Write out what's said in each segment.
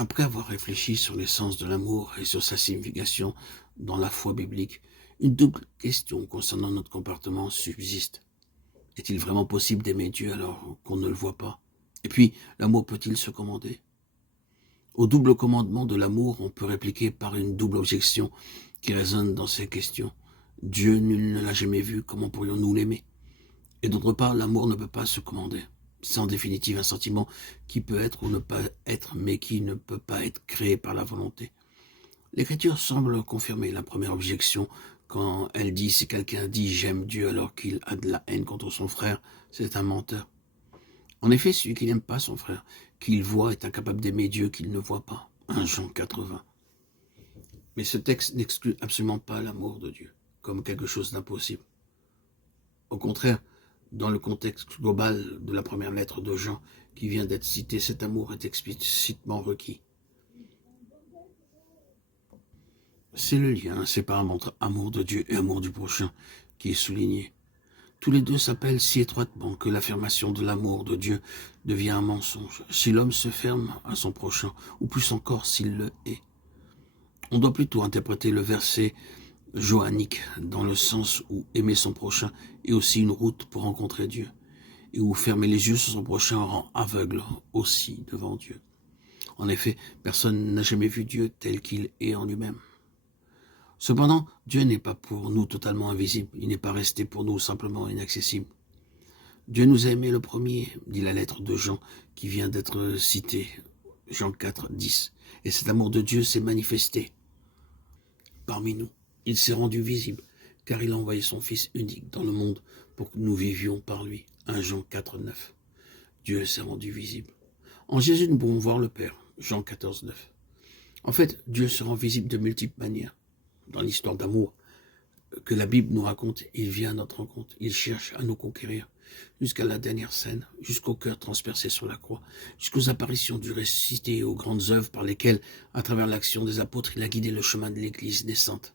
Après avoir réfléchi sur l'essence de l'amour et sur sa signification dans la foi biblique, une double question concernant notre comportement subsiste. Est-il vraiment possible d'aimer Dieu alors qu'on ne le voit pas? Et puis, l'amour peut-il se commander? Au double commandement de l'amour, on peut répliquer par une double objection qui résonne dans ces questions. Dieu, nul ne l'a jamais vu, comment pourrions-nous l'aimer? Et d'autre part, l'amour ne peut pas se commander. C'est en définitive un sentiment qui peut être ou ne pas être, mais qui ne peut pas être créé par la volonté. L'Écriture semble confirmer la première objection quand elle dit si quelqu'un dit j'aime Dieu alors qu'il a de la haine contre son frère, c'est un menteur. En effet, celui qui n'aime pas son frère, qu'il voit, est incapable d'aimer Dieu qu'il ne voit pas. 1 Jean 4:20. Mais ce texte n'exclut absolument pas l'amour de Dieu comme quelque chose d'impossible. Au contraire, dans le contexte global de la première lettre de Jean qui vient d'être citée, cet amour est explicitement requis. C'est le lien inséparable entre amour de Dieu et amour du prochain qui est souligné. Tous les deux s'appellent si étroitement que l'affirmation de l'amour de Dieu devient un mensonge, si l'homme se ferme à son prochain, ou plus encore s'il le hait. On doit plutôt interpréter le verset johannique dans le sens où aimer son prochain est aussi une route pour rencontrer Dieu, et où fermer les yeux sur son prochain rend aveugle aussi devant Dieu. En effet, personne n'a jamais vu Dieu tel qu'il est en lui-même. Cependant, Dieu n'est pas pour nous totalement invisible, il n'est pas resté pour nous simplement inaccessible. Dieu nous a aimés le premier, dit la lettre de Jean qui vient d'être citée, Jean 4:10. Et cet amour de Dieu s'est manifesté parmi nous. Il s'est rendu visible, car il a envoyé son Fils unique dans le monde pour que nous vivions par lui. 1 Jean 4:9. Dieu s'est rendu visible. En Jésus, nous pouvons voir le Père. Jean 14:9. En fait, Dieu se rend visible de multiples manières. Dans l'histoire d'amour que la Bible nous raconte, il vient à notre rencontre, il cherche à nous conquérir, jusqu'à la dernière scène, jusqu'au cœur transpercé sur la croix, jusqu'aux apparitions du récité et aux grandes œuvres par lesquelles, à travers l'action des apôtres, il a guidé le chemin de l'Église naissante.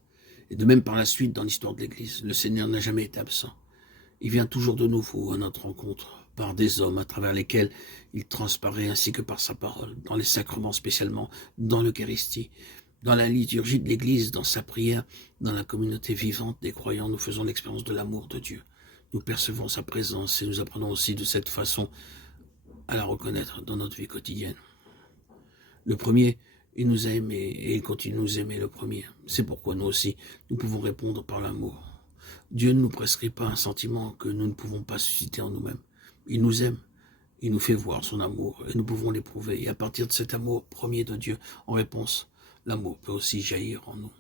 Et de même par la suite, dans l'histoire de l'Église, le Seigneur n'a jamais été absent. Il vient toujours de nouveau à notre rencontre, par des hommes à travers lesquels il transparaît, ainsi que par sa parole, dans les sacrements spécialement, dans l'Eucharistie, dans la liturgie de l'Église, dans sa prière, dans la communauté vivante des croyants, nous faisons l'expérience de l'amour de Dieu. Nous percevons sa présence et nous apprenons aussi de cette façon à la reconnaître dans notre vie quotidienne. Le premier, il nous a aimés et il continue de nous aimer le premier. C'est pourquoi nous aussi, nous pouvons répondre par l'amour. Dieu ne nous prescrit pas un sentiment que nous ne pouvons pas susciter en nous-mêmes. Il nous aime, il nous fait voir son amour et nous pouvons l'éprouver. Et à partir de cet amour premier de Dieu, en réponse, l'amour peut aussi jaillir en nous.